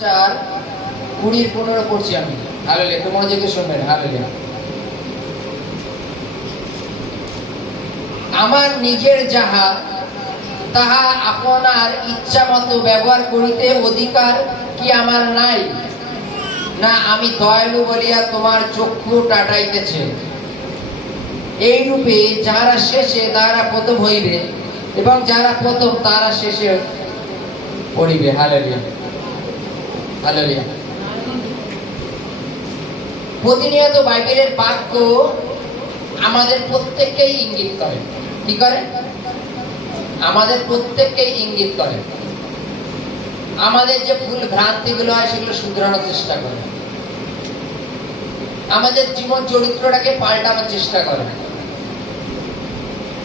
4:20-15 পড়ছি আমি। হালেলুয়া, একটু মনোযোগ দিয়ে শুনবেন। হালেলুয়া। আমার নিজের যাহা তাহা আপনার ইচ্ছা মতো ব্যবহার করিতে অধিকার কি আমার নাই? না আমি দয়ালু বলিয়া তোমার চক্ষু টাটাইতেছে? এইরূপে যাহারা শেষে তাহারা প্রথম হইবে, এবং যারা প্রথম তারা শেষে পড়িবে। Hallelujah, hallelujah. প্রতিনিয়ত বাইবেলের বাক্য আমাদের প্রত্যেককেই ইঙ্গিত করে। কি করে? আমাদের প্রত্যেককেই ইঙ্গিত করে। আমাদের যে ভুল ভ্রান্তিগুলো হয় সেগুলো শুধরানোর চেষ্টা করে, আমাদের জীবন চরিত্রটাকে পাল্টানোর চেষ্টা করে।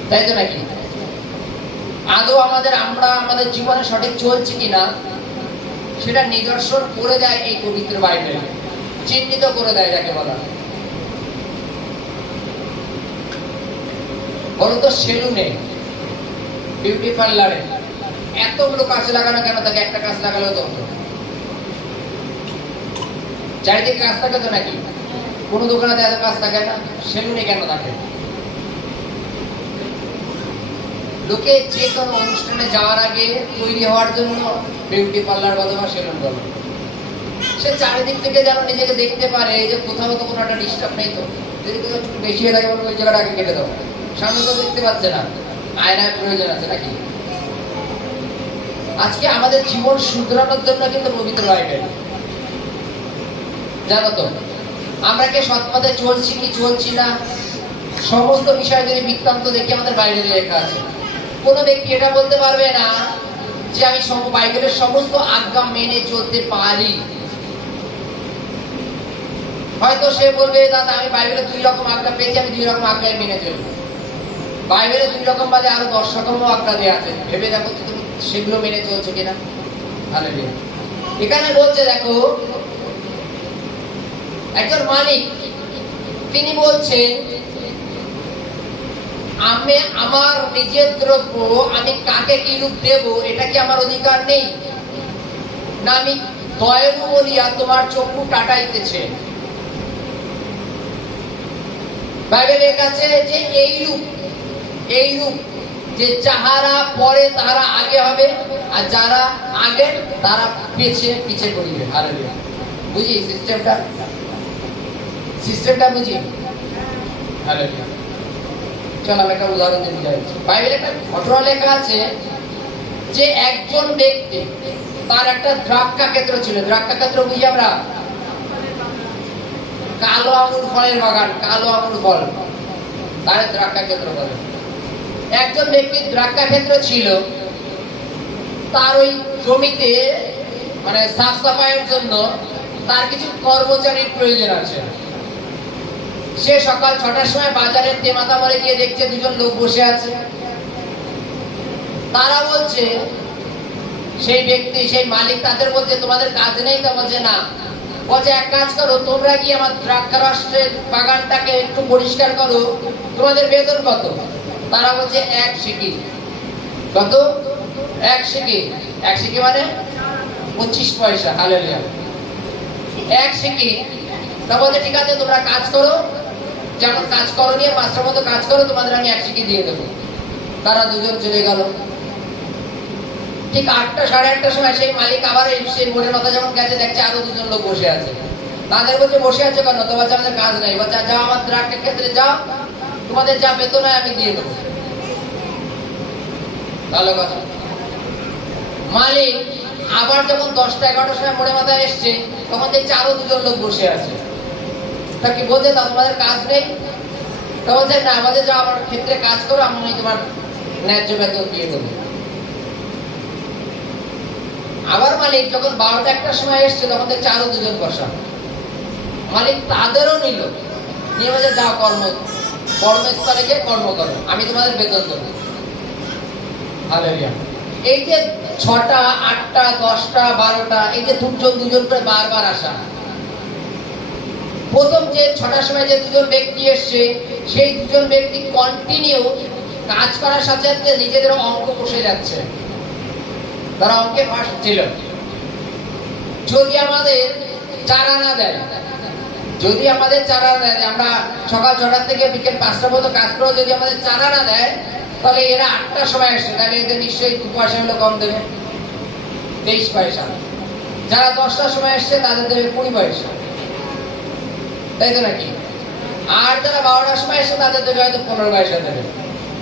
তাই তো নাকি? আদৌ আমরা আমাদের জীবনে সঠিক চলছি কিনা সেটা নিদর্শন করে দেয় এই পবিত্র বাইবেল, চিহ্নিত করে দেয় যাকে বলা। বলতো সেলুনে, বিউটি পার্লারে এতগুলো কাঁচ লাগানো কেন থাকে? একটা কাঁচ লাগালেও তো হতো। চারিদিকে কাঁচ থাকে তো নাকি? কোন দোকানে এত কাঁচ থাকে না, সেলুনে কেন থাকে? লোকে যে কোনো অনুষ্ঠানে যাওয়ার আগে তৈরি হওয়ার জন্য বিউটি পার্লার বলো বা সেলুন বলো, সে চারিদিক থেকে যেন নিজেকে দেখতে পারে যে কোথাও তো কোনো একটা ডিস্টার্ব নেই। তো যদি কোথাও একটু বেশি হয়ে থাকে ওই জায়গাটা আগে কেটে দাও, সামনে তো দেখতে পাচ্ছে না, আয়নার প্রয়োজন আছে নাকি? আজকে আমাদের জীবন শুধরানোর জন্য কিন্তু পবিত্র বাইবেল, জানো তো আমরা কি সৎ পথে চলছি কি চলছি না, সমস্ত বিষয় যদি বৃত্তান্ত দেখি আমাদের বাইবেলে লেখা আছে। কোন ব্যক্তি এটা বলতে পারবে না যে আমি বাইবেলের সমস্ত আজ্ঞা মেনে চলতে পারি। হয়তো সে বলবে দাদা আমি বাইবেলে 2 রকম আজ্ঞা পেয়েছি, আমি 2 রকম আজ্ঞায় মেনে চলব। বাইবেলে 2 রকম বাদে আরো 10 রকম আজ্ঞা দেওয়া আছে, ভেবে দেখো তুমি সেগুলো মেনে চলছো কিনা। হালেলুয়া। এখানে বলছে দেখো, একজন মালিক তিনি বলছেন আমি আমার নিজের দ্রব্য আমি কাকে কিরূপ দেব এটা কি আমার অধিকার নেই? না আমি দয়ালু বলিয়া তোমার চক্ষু টাটাইতেছে? বাইবেলে লেখা আছে যে এইরূপ যে যাহারা পরে তারা আগে হবে, আর যারা আগে তারা পিছে করিবে। হালেলুয়া। বুঝি সিস্টেমটা বুঝি? হালেলুয়া। চল আমি একটা উদাহরণ দিয়ে বুঝাচ্ছি। বাইবেলে একটা ঘটনা লেখা আছে যে একজন ব্যক্তি, তার একটা দ্রাক্ষা ক্ষেত্র ছিল। দ্রাক্ষা ক্ষেত্র বুঝি আমরা? কালো আঙুর ফলের বাগান, কালো আঙুর ফল, তার দ্রাক্ষা ক্ষেত্র বলে। একজন ব্যক্তির দ্রাক্ষা ক্ষেত্র ছিল, তার ওই জমিতে মানে সাফ সাফাইয়ের জন্য তার কিছু কর্মচারীর প্রয়োজন আছে। সে সকাল 6টার সময় বাজারের তেমাতা মরে গিয়ে দেখছে 2জন লোক বসে আছে। তারা বলছে, সেই ব্যক্তি সেই মালিক তাদের বলছে তোমাদের কাজ নেই? তা বলছে না। বলছে এক কাজ করো, তোমরা কি আমার দ্রাক্ষা রসের বাগানটাকে একটু পরিষ্কার করো, তোমাদের বেতন কত? তারা বলছে 1 সিকি। কত? 1 সিকি। 1 সিকি মানে 25 পয়সা। হালেলুয়া। 1 সিকি। তা বলছে ঠিক আছে তোমরা কাজ করো, যেমন কাজ করো নিয়ে 5টার মতো কাজ করো, তোমাদের আমি 1 সিকি দিয়ে দেবো। তারা 2জন চলে গেল। ঠিক 8টা 8:30টার সময় সেই মালিক আবার সেই মোড়ের মাথা যখন গেছে দেখছে আরো 2জন লোক বসে আছে। তাদের বলছে বসে আছে কেন? তো বলছে আমাদের কাজ নেই। বলছে যাও আমার দ্রাক্ষা ক্ষেত্রে যাও, তোমাদের যা বেতন হয় আমি দিয়ে দেবো। ভালো কথা। মালিক আবার যখন 10টা 11টার সময় মোড়ে মাথায় এসছে, তখন দেখছে আরো 2জন লোক বসে আছে। তা কি বলছে তোমাদের কাজ নেই? তা বলছে না, আমাদের যাও আমার ক্ষেত্রে কাজ করো, আমি তোমার ন্যায্য বেতন দিয়ে দেবো। আবার মালিক যখন 12টা 1টার সময় এসছে, তখন দেখছে আরো 2জন বসা। মালিক তাদেরও নিল, নিয়ে বলছে যাও কর্মস্থলে গিয়ে কর্ম করো, আমি তোমাদের বেতন দেবো। হালেলুয়া। এই যে 6টা 8টা 10টা 12টা, এই যে 2জন করে বারবার আসা। প্রথম যে 6টার সময় যে 2জন ব্যক্তি এসছে, সেই 2জন ব্যক্তি কন্টিনিউ কাজ করার সাথে সাথে নিজেদের অঙ্ক বসে যাচ্ছে, তারা অঙ্কে ফার্স্ট ছিল। যদি আমাদের চারা না দেয়, যদি আমাদের চারা না দেয়, আমরা সকাল 6টা থেকে বিকেল 5টা পর্যন্ত কাজ করে যদি আমাদের চারা না দেয়, তাহলে এরা 8টার সময় আসে, তাহলে এদের নিশ্চয়ই 2 পয়সা হলে কম দেবে, 23 পয়সা। যারা 10টার সময় আসছে তাদের দেবে 20 পয়সা, তাই তো নাকি? আর যারা 12টার সময় আসছে তাদের দেবে হয়তো 15 পয়সা দেবে,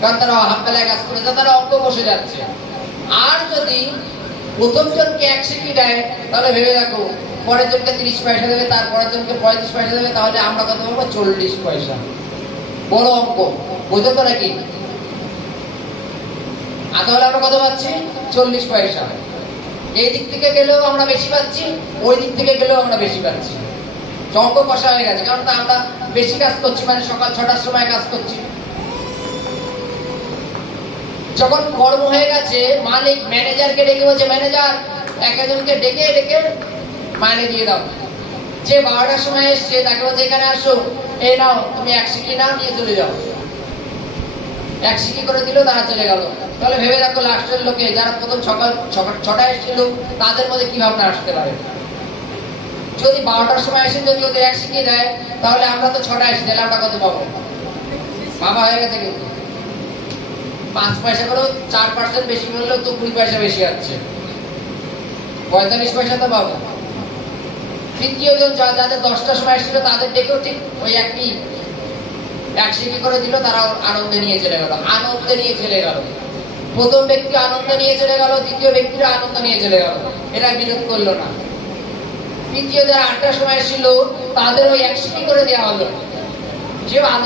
কারণ তারা হাফ বেলায় কাজ করে, তারা অঙ্ক বসে যাচ্ছে। আর যদি প্রথম জনকে 1 সিকি দেয়, তাহলে ভেবে রাখো পরের জনকে 30 পয়সা দেবে, তারপরের জনকে 35 পয়সা দেবে, তাহলে আমরা কত পাবো? 40 পয়সা। বড় অঙ্ক, বুঝো তো নাকি? আর তাহলে আমরা কত পাচ্ছি? 40 পয়সা। এই দিক থেকে গেলেও আমরা বেশি পাচ্ছি, ওই দিক থেকে গেলেও আমরা বেশি পাচ্ছি। অঙ্ক কষা হয়ে গেছে, কারণ আমরা বেশি কাজ করছি, মানে সকাল 6টার সময় কাজ করছি। যখন কর্ম হয়ে গেছে, মালিক ম্যানেজারকে ডেকে বলছে, ম্যানেজার একজনকে ডেকে ডেকে মাইনে দিয়ে দাও। যে 12টার সময় এসছে তাকে বলছে, এখানে আসো, এই নাও তুমি 1 সিকি নাও, নিয়ে চলে যাও। 1 সিকি করে দিল, তারা চলে গেল। তাহলে ভেবে রাখো লাস্টের লোকে যারা প্রথম সকাল 6টায় এসেছিল তাদের মধ্যে কি ভাবনা আসতে পারে। যদি 12টার সময় এসে যদি ওদের 1 সিকি দেয়, তাহলে আমরা তো 6টায় এসে, তাহলে আমরা কত পাবো? বাবা হয়ে গেছে, কিন্তু 5 পয়সা করেও 4% বেশি বললেও তো 20 পয়সা বেশি আছে, 45 পয়সা তো পাবো। তৃতীয় জন যাদের 10টার সময় এসেছিল তাদের ডেকেও ঠিক ওই একই 1 সিকি করে দিল, তারা আনন্দে নিয়ে চলে গেল, আনন্দে নিয়ে চলে গেল। প্রথম ব্যক্তি আনন্দ নিয়ে চলে গেল, দ্বিতীয় ব্যক্তিরা আনন্দ নিয়ে চলে গেল, এরা বিরোধ করলো না। তৃতীয় যারা 8টার সময় এসেছিল তাদের ওই 1 সিকি করে দেওয়া হলো, যে আনন্দ